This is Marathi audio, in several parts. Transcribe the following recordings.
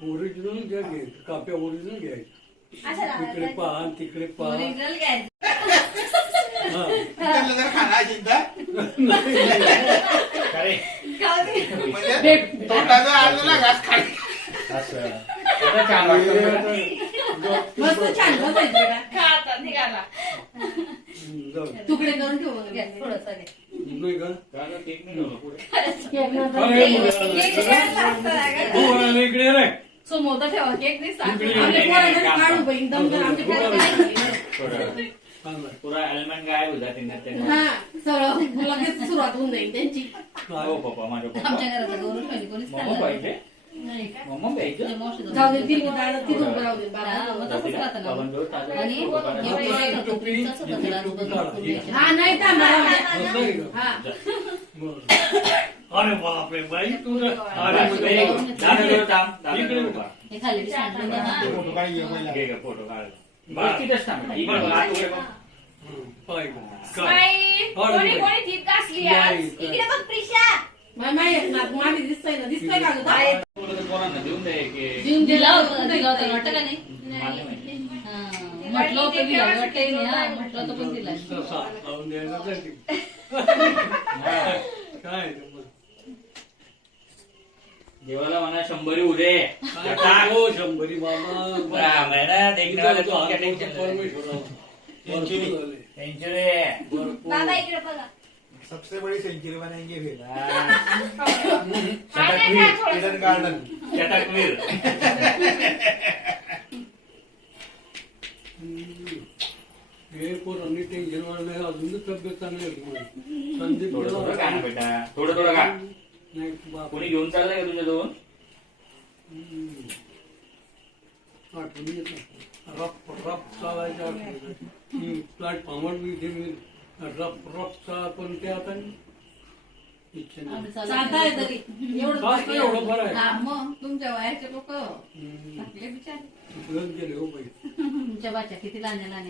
ओरिजिनल घ्यायचं, काप्या ओरिजिनल घ्यायचं. तिकडे पहा तिकडे पहा. तुकडे करून ठेवू थोडंसं इकडे रे समोर ठेवा केक पुरा एलिमेंट गायब होता सगळं लगेच सुरुवात होऊन जाईल त्यांची. हो पप्पा माझ्या पप्पा आमच्या घरात गौरव ठेवली कोणीच मम्मा पाहिजे मम्मा पाहिजे जाऊ दे तिला दादा तिथून राहू दे हा नाही अरे बापरे बाई तुझं फोटो काढ मामी दिसतंय ना दिसतंय का देऊन दे देऊन दिला होता वाटतं का नाही म्हटलं होतं दिला वाटतं म्हटलं होतं पण दिला काय देवाला म्हणा 100 उरे हो 100 बाबा सबसे बड़ी सेंचुरी बनाएंगे फिर गार्डन चटकवीर हे पोरांनी टेन्शन वाढलं अजून तब्येत चांगली होती. संदीप थोडं का ना बेटा थोडं थोडं का नाही बाप कोणी घेऊन चाललंय का तुझ्या दोन आठवणी येत रप रप चालायच्या आठवणी प्लॅटफॉर्मवर मी रप रप चाल पण ते आता इच्छा नाही चालताय तरी एवढं बरं आहे. मग तुमच्या वयाचे लोक बिचारे गेले हो बाई तुमच्या बाच्या किती लहान लहान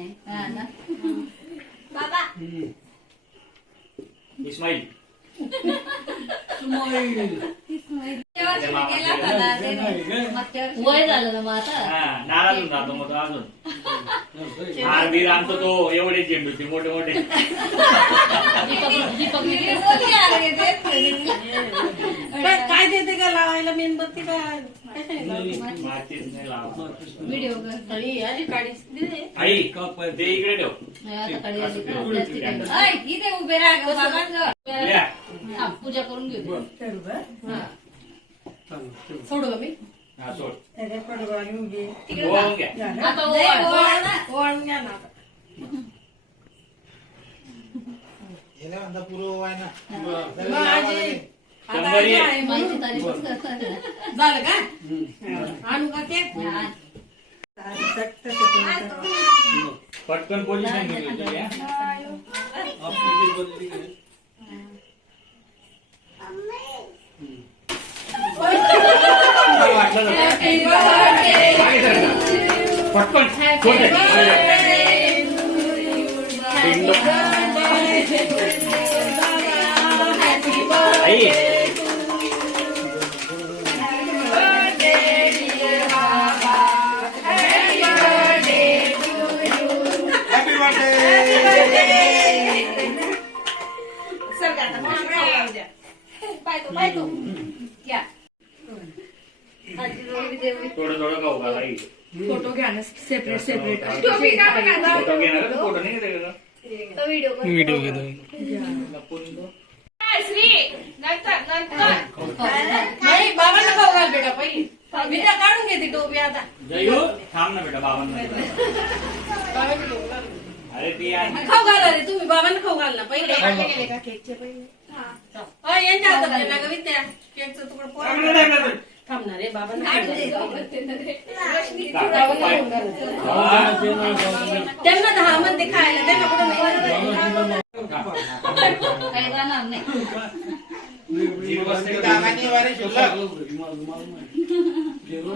बाबा इस्माईल वय झालं ना मग आता नाराजून राहतो मग तो अजून हार आमचं तो एवढे झेंडूचे मोठे मोठे काय देते का लावायला मेणबत्ती काय मातीच नाही लावा व्हिडिओ आई ते इकडे ठेव इथे उभे राहा पूजा करून घेऊ सोडू मी हा सोड तिकडे ओवाळून घ्या आता ओवाळून घ्या ना पुरो आहे ना झालं का आणू का केक पटकन पोझिशन घेतली आपली बदली आहे. पटकन आई थोडं थोडं खाऊ घाला फोटो घ्या ना सेपरेट सेपरेट फोटो घेणार का फोटो नाही घेणार व्हिडिओ घेतो नाही बाबांना खाऊ घाल बेटा पहिली विद्या काढून घेते टोपी आता जयो थांब ना बेटा बाबांना अरे ती खाऊ घाला रे तुम्ही बाबांना खाऊ घाल ना पहिले गेले का केकचे पहिले यांच्या हातात आहे ना ग विद्या केकचं तुकडं थांबणार रे बाबांना त्यांना 10 म्हणते खायला त्यांना काही जाणार नाही गेलो